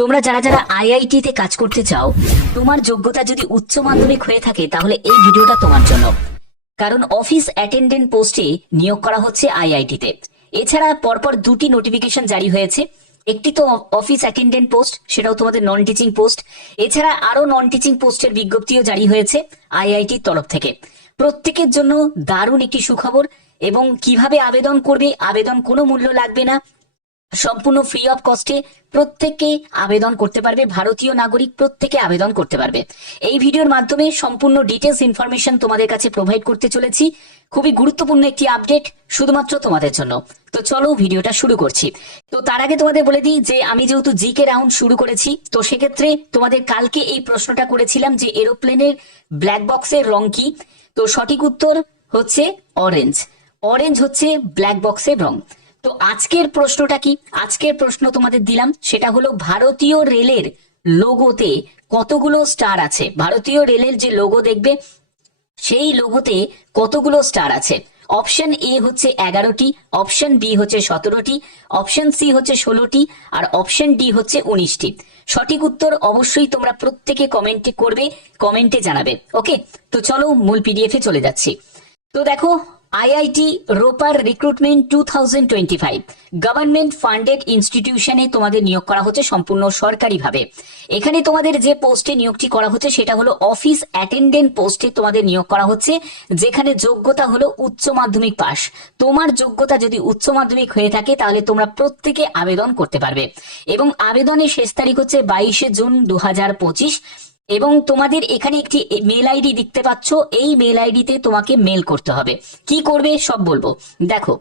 তোমরা যারা যারা আইআইটি তে কাজ করতে চাও, তোমার যোগ্যতা যদি উচ্চ মাধ্যমিক হয়ে থাকে, তাহলে এই ভিডিওটা তোমার জন্য। কারণ অফিস অ্যাটেন্ডেন্ট পোস্টে নিয়োগ করা হচ্ছে আইআইটি তে এছাড়া পরপর দুটি নোটিফিকেশন জারি হয়েছে। একটি তো অফিস অ্যাটেন্ডেন্ট পোস্ট, সেটাও তোমাদের নন টিচিং পোস্ট। এছাড়া আরও নন টিচিং পোস্টের বিজ্ঞপ্তিও জারি হয়েছে আইআইটির তরফ থেকে। প্রত্যেকের জন্য দারুণ একটি সুখবর, এবং কীভাবে আবেদন করবে, আবেদন কোনো মূল্য লাগবে না সম্পূর্ণ ফ্রি অফ কস্টে প্রত্যেককে আবেদন করতে পারবে, ভারতীয় নাগরিক প্রত্যেকে আবেদন করতে পারবে। এই ভিডিওর মাধ্যমে সম্পূর্ণ ডিটেলস ইনফরমেশন তোমাদের কাছে প্রোভাইড করতে চলেছি। খুবই গুরুত্বপূর্ণ একটি আপডেট শুধুমাত্র তোমাদের জন্য। তো চলো ভিডিওটা শুরু করছি। তো তার আগে তোমাদের বলে দিই যে আমি যেহেতু জিকে রাউন্ড শুরু করেছি, তো সেক্ষেত্রে তোমাদের কালকে এই প্রশ্নটা করেছিলাম যে এরোপ্লেনের ব্ল্যাক বক্সের রং কি? তো সঠিক উত্তর হচ্ছে অরেঞ্জ অরেঞ্জ হচ্ছে ব্ল্যাক বক্সের রং। তো আজকের প্রশ্নটা কি? আজকের প্রশ্ন তোমাদের দিলাম, সেটা হলো ভারতীয় রেলের লোগোতে কতগুলো স্টার আছে? ভারতীয় রেলের যে লোগো দেখবে, সেই লোগোতে কতগুলো স্টার আছে? অপশন এ হচ্ছে এগারোটি, অপশন বি হচ্ছে সতেরোটি, অপশন সি হচ্ছে ষোলোটি, আর অপশন ডি হচ্ছে উনিশটি। সঠিক উত্তর অবশ্যই তোমরা প্রত্যেকে কমেন্টে করবে কমেন্টে জানাবে। ওকে তো চলো মূল পিডিএফ চলে যাচ্ছি। তো দেখো IIT Ropar recruitment two thousand twenty five government funded ইনস্টিটিউশনে তোমাদের নিয়োগ করা হচ্ছে সম্পূর্ণ সরকারিভাবে। এখানে তোমাদের যে পোস্টে নিয়োগটি করা হচ্ছে সেটা হলো অফিস অ্যাটেন্ডেন্ট পোস্টে তোমাদের নিয়োগ করা হচ্ছে, যেখানে যোগ্যতা হলো উচ্চ মাধ্যমিক পাস তোমার যোগ্যতা যদি উচ্চ মাধ্যমিক হয়ে থাকে তাহলে তোমরা প্রত্যেকে আবেদন করতে পারবে। এবং আবেদনের শেষ তারিখ হচ্ছে বাইশে জুন দু হাজার পঁচিশ। এবং তোমাদের এখানে একটি মেল আইডি দেখতে পাচ্ছ। এই মেল আইডিতে তোমাকে মেল করতে হবে। কি করবে? সব বলব। দেখো,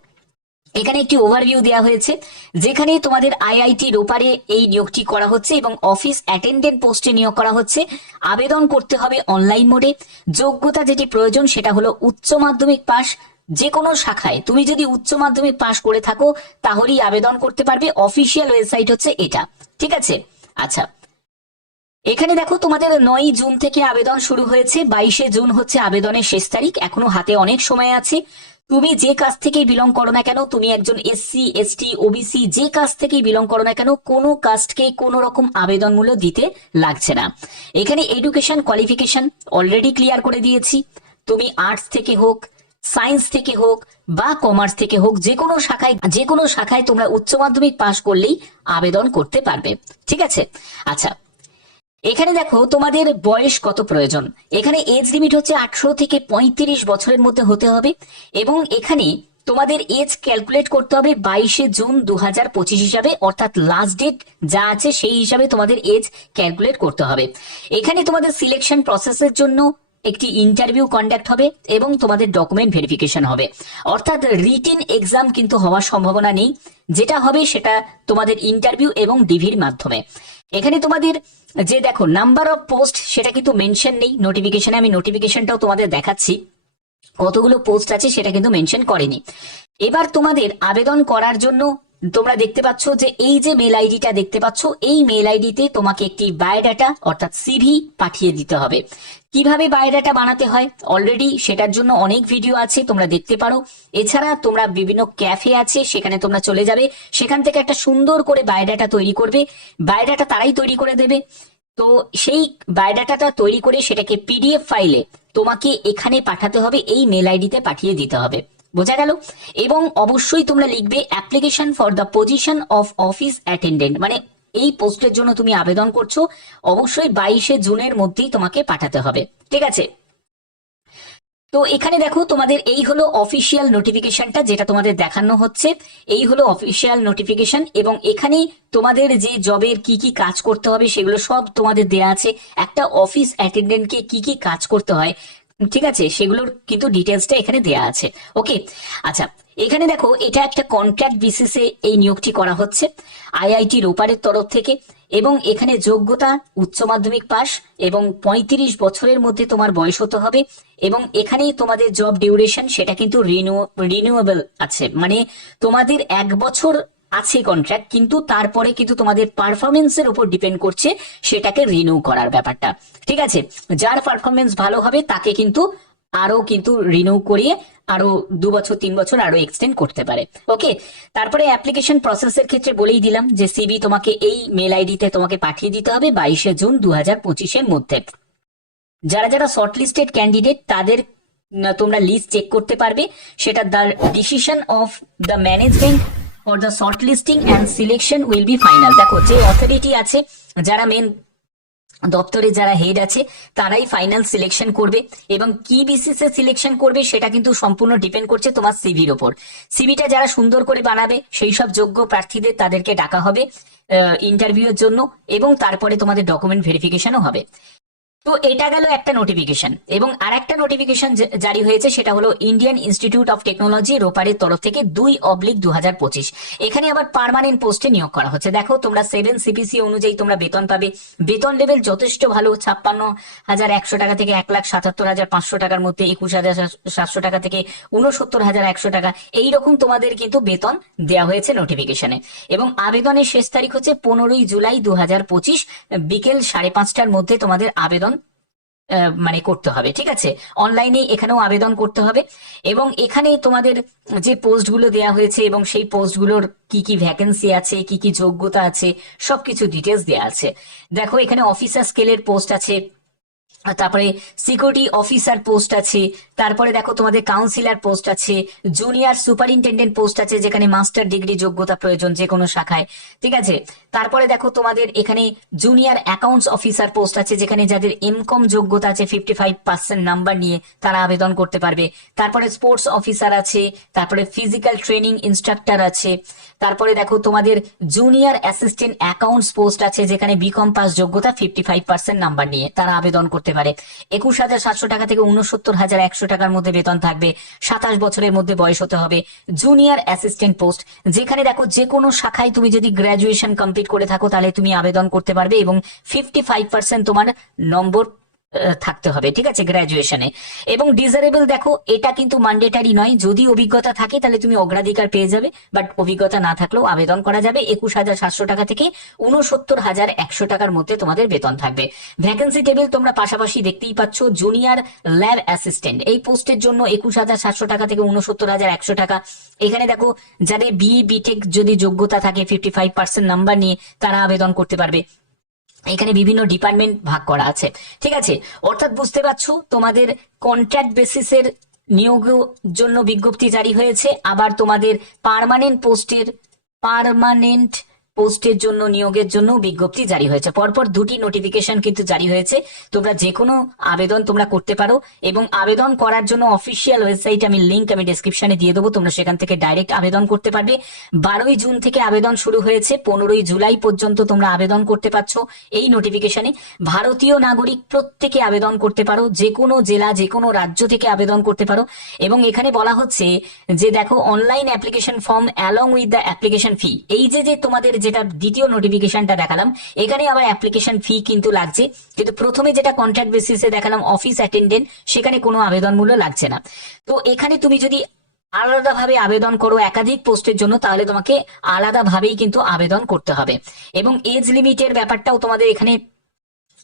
এখানে একটি ওভারভিউ দেওয়া হয়েছে, যেখানে তোমাদের আইআইটি রোপারে এই নিয়োগটি করা হচ্ছে এবং অফিস অ্যাটেন্ডেন্ট পোস্টে নিয়োগ করা হচ্ছে। আবেদন করতে হবে অনলাইন মোডে যোগ্যতা যেটি প্রয়োজন, সেটা হলো উচ্চ মাধ্যমিক পাস যে কোনো শাখায় তুমি যদি উচ্চ মাধ্যমিক পাস করে থাকো, তাহলেই আবেদন করতে পারবে। অফিসিয়াল ওয়েবসাইট হচ্ছে এটা। ঠিক আছে? আচ্ছা এখানে দেখো, তোমাদের নয় জুন থেকে আবেদন শুরু হয়েছে, বাইশে জুন হচ্ছে আবেদনের শেষ তারিখ, এখনও হাতে অনেক সময় আছে। তুমি যে কাজ থেকেই বিলং করো না কেন, তুমি একজন এসসি এসটি ওবিসি যে কাজ থেকেই বিলং করো না কেন, কোনো কাস্টকে কোনো রকম আবেদন মূল্য দিতে লাগছে না। এখানে এডুকেশন কোয়ালিফিকেশন অলরেডি ক্লিয়ার করে দিয়েছি। তুমি আর্টস থেকে হোক সায়েন্স থেকে হোক, বা কমার্স থেকে হোক, যে কোনো শাখায়, যে কোনো শাখায় তোমরা উচ্চ মাধ্যমিক পাশ করলেই আবেদন করতে পারবে। ঠিক আছে? আচ্ছা এখানে দেখো তোমাদের বয়স কত প্রয়োজন? এখানে এজ লিমিট হচ্ছে আঠারো থেকে পঁয়ত্রিশ বছরের মধ্যে হতে হবে এবং এখানে তোমাদের এজ ক্যালকুলেট করতে হবে বাইশে জুন দু হাজার পঁচিশ হিসাবে, অর্থাৎ লাস্ট ডেট যা আছে সেই হিসাবে তোমাদের এজ ক্যালকুলেট করতে হবে। এখানে তোমাদের সিলেকশন প্রসেসের জন্য একটি ইন্টারভিউ কন্ডাক্ট হবে এবং তোমাদের ডকুমেন্ট ভেরিফিকেশন হবে। অর্থাৎ রিটিন এক্সাম কিন্তু হওয়ার সম্ভাবনা নেই। যেটা হবে সেটা তোমাদের ইন্টারভিউ এবং ডিভির মাধ্যমে। এখানে তোমাদের যে দেখো নাম্বার অফ পোস্ট সেটা কিন্তু মেনশন নেই। নোটিফিকেশনে আমি নোটিফিকেশনটাও তোমাদের দেখাচ্ছি। কতগুলো পোস্ট আছে সেটা কিন্তু মেনশন করেনি। এবার তোমাদের আবেদন করার জন্য তোমরা দেখতে পাচ্ছ যে এই যে মেল আইডিটা দেখতে পাচ্ছ, এই মেল আইডিতে তোমাকে একটি বায়োডাটা অর্থাৎ সিভি পাঠিয়ে দিতে হবে। কীভাবে বায়োডাটা বানাতে হয়? অলরেডি সেটার জন্য অনেক ভিডিও আছে, তোমরা দেখতে পারো। এছাড়া তোমরা বিভিন্ন ক্যাফে আছে, সেখানে তোমরা চলে যাবে। সেখান থেকে একটা সুন্দর করে বায়োডাটা তৈরি করবে। বায়োডাটা তারাই তৈরি করে দেবে। তো সেই বায়োডাটাটা তৈরি করে সেটাকে পিডিএফ ফাইলে তোমাকে এখানে পাঠাতে হবে, এই মেল আইডিতে পাঠিয়ে দিতে হবে। বোঝা গেল? এবং অবশ্যই তোমরা লিখবে application for the position of office attendant মানে এই পোস্টের জন্য তুমি আবেদন করছ, অবশ্যই বাইশে জুনের মধ্যেই তোমাকে পাঠাতে হবে। ঠিক আছে? তো এখানে দেখো, তোমাদের এই হলো অফিসিয়াল নোটিফিকেশনটা যেটা তোমাদের দেখানো হচ্ছে। এই হলো অফিসিয়াল নোটিফিকেশন এবং এখানে তোমাদের যে জবের কি কি কাজ করতে হবে, সেগুলো সব তোমাদের দেয়া আছে। একটা অফিস অ্যাটেন্ডেন্টকে কি কি কাজ করতে হয় ঠিক আছে, সেগুলোর কিন্তু ডিটেলসটা এখানে দেয়া আছে। ওকে আচ্ছা এখানে দেখো, এটা একটা কন্ট্রাক্ট বেসিসে এই নিয়োগটি করা হচ্ছে আইআইটি রোপারের তরফ থেকে এবং এখানে যোগ্যতা উচ্চ মাধ্যমিক পাস এবং ৩৫ বছরের মধ্যে তোমার বয়স হতে হবে এবং এখানেই তোমাদের জব ডিউরেশন সেটা কিন্তু রিনিউ রিনিউয়েবল আছে। মানে তোমাদের এক বছর আছে কন্ট্রাক্ট কিন্তু তারপরে কিন্তু তোমাদের পারফরমেন্সের উপর ডিপেন্ড করছে সেটাকে রিনিউ করার ব্যাপারটা। ঠিক আছে? যার পারফরমেন্স ভালো হবে, তাকে কিন্তু আরও কিন্তু রিনিউ করিয়ে আরও দু বছর, তিন বছর আরও এক্সটেন্ড করতে পারে। ওকে তারপরে অ্যাপ্লিকেশন প্রসেসের ক্ষেত্রে বলেই দিলাম যে সিবি তোমাকে এই মেল আইডিতে তোমাকে পাঠিয়ে দিতে হবে বাইশে জুন দু হাজার পঁচিশের মধ্যে। যারা যারা শর্টলিস্টেড ক্যান্ডিডেট তাদের তোমরা লিস্ট চেক করতে পারবে। সেটা the decision of the management for the short listing and selection will be final দেখো, যে অথরিটি আছে, যারা মেন দপ্তরে যারা হেড আছে, তারাই ফাইনাল সিলেকশন করবে এবং কি বেসিসে সিলেকশন করবে সেটা কিন্তু সম্পূর্ণ ডিপেন্ড করছে তোমার সিভির ওপর। সিভিটা যারা সুন্দর করে বানাবে, সেই সব যোগ্য প্রার্থীদের তাদেরকে ডাকা হবে ইন্টারভিউয়ের জন্য এবং তারপরে তোমাদের ডকুমেন্ট ভেরিফিকেশনও হবে। তো এটা গেল একটা নোটিফিকেশন এবং আর একটা নোটিফিকেশন জারি হয়েছে, সেটা হলো ইন্ডিয়ান ইনস্টিটিউট অফ টেকনোলজি রোপারের তরফ থেকে দুই অবলিক দু হাজার পঁচিশ। এখানে আবার পার্মানেন্ট পোস্টে নিয়োগ করা হচ্ছে। দেখো, তোমরা সেভেন সিপিসি অনুযায়ী তোমরা বেতন পাবে। বেতন লেভেল যথেষ্ট ভালো, ছাপ্পান্ন হাজার একশো টাকা থেকে এক লাখ সাতাত্তর হাজার পাঁচশো টাকার মধ্যে, একুশ হাজার সাতশো টাকা থেকে উনসত্তর হাজার একশো টাকা। এইরকম তোমাদের কিন্তু বেতন দেওয়া হয়েছে নোটিফিকেশনে এবং আবেদনের শেষ তারিখ হচ্ছে পনেরোই জুলাই দু হাজার পঁচিশ, বিকেল সাড়ে পাঁচটার মধ্যে তোমাদের আবেদন মানে করতে হবে, ঠিক আছে? অনলাইনে এখানেও আবেদন করতে হবে এবং এখানে তোমাদের যে পোস্টগুলো দেয়া হয়েছে এবং সেই পোস্টগুলোর কি কি ভ্যাকেন্সি আছে, কি কি যোগ্যতা আছে, সবকিছু ডিটেলস দেয়া আছে। দেখো, এখানে অফিসার স্কেলের পোস্ট আছে তারপরে সিকিউরিটি অফিসার পোস্ট আছে তারপরে দেখো তোমাদের কাউন্সিলর পোস্ট আছে জুনিয়র সুপারিনটেন্ডেন্ট পোস্ট আছে, যেখানে মাস্টার ডিগ্রি যোগ্যতা প্রয়োজন যে কোনো শাখায়, ঠিক আছে? তারপরে দেখো তোমাদের এখানে জুনিয়র অ্যাকাউন্টস অফিসার পোস্ট আছে, যেখানে যাদের এমকম যোগ্যতা আছে ফিফটি ফাইভ পার্সেন্ট নাম্বার নিয়ে তারা আবেদন করতে পারবে। তারপরে স্পোর্টস অফিসার আছে, তারপরে ফিজিক্যাল ট্রেনিং ইনস্ট্রাক্টর আছে, তারপরে দেখো তোমাদের জুনিয়র অ্যাসিস্ট্যান্ট অ্যাকাউন্টস পোস্ট আছে, যেখানে বিকম পাস যোগ্যতা ফিফটি ফাইভ পার্সেন্ট নাম্বার নিয়ে তারা আবেদন করতে পারে। একুশ হাজার সাতশো টাকা থেকে উনসত্তর হাজার একশো টাকার মধ্যে বেতন থাকবে, সাতাশ বছরের মধ্যে বয়স হতে হবে। জুনিয়র অ্যাসিস্ট্যান্ট পোস্ট যেখানে দেখো যে কোনো শাখায় তুমি যদি গ্রাজুয়েশন কমপ্লিট করে থাকো, তাহলে তুমি আবেদন করতে পারবে এবং ফিফটি ফাইভ পার্সেন্ট তোমার নম্বর থাকতে হবে, ঠিক আছে গ্রাজুয়েশনে এবং ডিজারেবল দেখো, এটা কিন্তু ম্যান্ডেটারি নয়, যদি অভিজ্ঞতা থাকে তাহলে তুমি অগ্রাধিকার পেয়ে যাবে বাট অভিজ্ঞতা না থাকলেও আবেদন করা যাবে, একুশ হাজার সাতশো টাকা থেকে উনসত্তর হাজার একশো টাকার মধ্যে তোমাদের বেতন থাকবে। ভ্যাকেন্সি টেবিল তোমরা পাশাপাশি দেখতেই পাচ্ছ জুনিয়র ল্যাব অ্যাসিস্ট্যান্ট এই পোস্টের জন্য একুশ হাজার সাতশো টাকা থেকে উনসত্তর হাজার একশো টাকা। এখানে দেখো, যাদের বিই বিটেক যদি যোগ্যতা থাকে ফিফটি ফাইভ পার্সেন্ট নাম্বার নিয়ে তারা আবেদন করতে পারবে। এখানে বিভিন্ন ডিপার্টমেন্ট ভাগ করা আছে। ঠিক আছে? অর্থাৎ বুঝতে পারছ, তোমাদের কন্ট্রাক্ট বেসিসের নিয়োগ জন্য বিজ্ঞপ্তি জারি হয়েছে। আবার তোমাদের পার্মানেন্ট পোস্টের পার্মানেন্ট পোস্টের জন্য, নিয়োগের জন্য বিজ্ঞপ্তি জারি হয়েছে। পরপর দুটি নোটিফিকেশন কিন্তু জারি হয়েছে। তোমরা যে কোনো আবেদন তোমরা করতে পারো এবং আবেদন করার জন্য অফিসিয়াল ওয়েবসাইট আমি লিংক আমি ডেসক্রিপশনে দিয়ে দেবো। তোমরা সেখান থেকে ডাইরেক্ট আবেদন করতে পারবে। বারোই জুন থেকে আবেদন শুরু হয়েছে। পনেরোই জুলাই পর্যন্ত তোমরা আবেদন করতে পারছ এই নোটিফিকেশনে ভারতীয় নাগরিক প্রত্যেকে আবেদন করতে পারো। যে কোনো জেলা যে কোনো রাজ্য থেকে আবেদন করতে পারো। এবং এখানে বলা হচ্ছে যে, দেখো online application form along with the application fee এই যে যে তোমাদের যেটা দ্বিতীয় নোটিফিকেশনটা দেখালাম, এখানে আবার অ্যাপ্লিকেশন ফি কিন্তু লাগছে। কিন্তু প্রথমে যেটা কন্ট্রাক্ট বেসিসে দেখালাম অফিস অ্যাটেন্ডেন্ট সেখানে কোনো আবেদন মূল্য লাগছে না। তো এখানে তুমি যদি আলাদাভাবে আবেদন করো একাধিক পোস্টের জন্য, তাহলে তোমাকে আলাদাভাবেই কিন্তু আবেদন করতে হবে। এবং এজ লিমিটের ব্যাপারটাও তোমাদের এখানে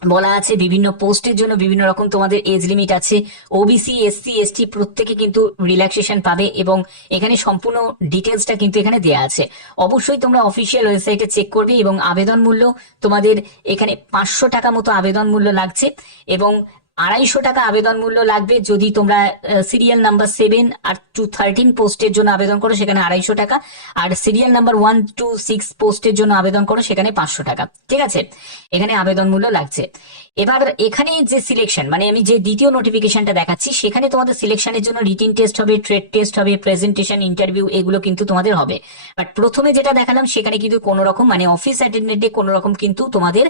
বলা আছে, বিভিন্ন পোস্টের জন্য বিভিন্ন রকম তোমাদের এজ লিমিট আছে। ওবিসি এসসি এসটি প্রত্যেকে কিন্তু রিল্যাক্সেশন পাবে এবং এখানে সম্পূর্ণ ডিটেলসটা কিন্তু এখানে দেয়া আছে। অবশ্যই তোমরা অফিসিয়াল ওয়েবসাইটে চেক করবে এবং আবেদন মূল্য তোমাদের এখানে পাঁচশো টাকা মতো আবেদন মূল্য লাগছে এবং আড়াইশো টাকা আবেদন মূল্য লাগবে যদি তোমরা সিরিয়াল নাম্বার সেভেন আর টু থার্টিন পোস্টের জন্য আবেদন করো, সেখানে আড়াইশো টাকা। আর serial number one two six পোস্টের জন্য আবেদন করো, সেখানে পাঁচশো টাকা। ঠিক আছে? এখানে আবেদন মূল্য লাগছে। এবার এখানে যে সিলেকশন মানে আমি যে দ্বিতীয় নোটিফিকেশনটা দেখাচ্ছি, সেখানে তোমাদের সিলেকশনের জন্য রিটিন টেস্ট হবে ট্রেড টেস্ট হবে প্রেজেন্টেশন ইন্টারভিউ এগুলো কিন্তু তোমাদের হবে। বাট প্রথমে যেটা দেখালাম, সেখানে কিন্তু কোনো রকম মানে অফিস অ্যাটেন্ডেন্টে কোনো রকম কিন্তু তোমাদের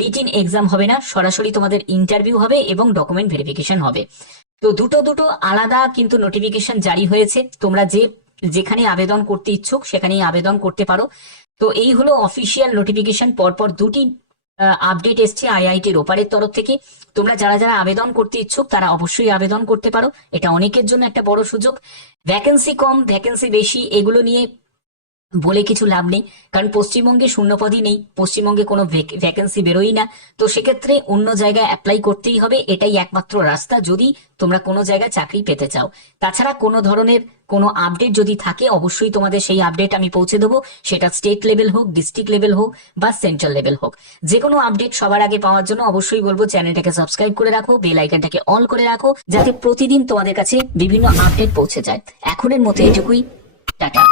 রিটিন এক্সাম হবে না। সরাসরি তোমাদের ইন্টারভিউ হবে এবং ডকুমেন্ট ভেরিফিকেশন হবে। তো দুটো দুটো আলাদা কিন্তু নোটিফিকেশন জারি হয়েছে। তোমরা যে, যেখানে আবেদন করতে ইচ্ছুক সেখানেই আবেদন করতে পারো। তো এই হলো অফিসিয়াল নোটিফিকেশন পরপর দুটি আপডেট এসছে আইআইটির ওপারের তরফ থেকে। তোমরা যারা যারা আবেদন করতে ইচ্ছুক তারা অবশ্যই আবেদন করতে পারো। এটা অনেকের জন্য একটা বড় সুযোগ। ভ্যাকেন্সি কম ভ্যাকেন্সি বেশি, এগুলো নিয়ে বলে কিছু লাভ নেই। কারণ পশ্চিমবঙ্গে শূন্যপদই নেই, পশ্চিমবঙ্গে কোনো ভ্যাকেন্সি বেরোই না। তো সেক্ষেত্রে অন্য জায়গায় অ্যাপ্লাই করতেই হবে, এটাই একমাত্র রাস্তা যদি তোমরা কোনো জায়গায় চাকরি পেতে চাও। তাছাড়া কোনো ধরনের কোনো আপডেট যদি থাকে, অবশ্যই তোমাদের সেই আপডেট আমি পৌঁছে দেবো। সেটা স্টেট লেভেল হোক ডিস্ট্রিক্ট লেভেল হোক বা সেন্ট্রাল লেভেল হোক। যে কোনো আপডেট সবার আগে পাওয়ার জন্য অবশ্যই বলব, চ্যানেলটাকে সাবস্ক্রাইব করে রাখো বেল আইকনটাকে অল করে রাখো, যাতে প্রতিদিন তোমাদের কাছে বিভিন্ন আপডেট পৌঁছে যায়। এখনের মতো এটুকুই, টাটা।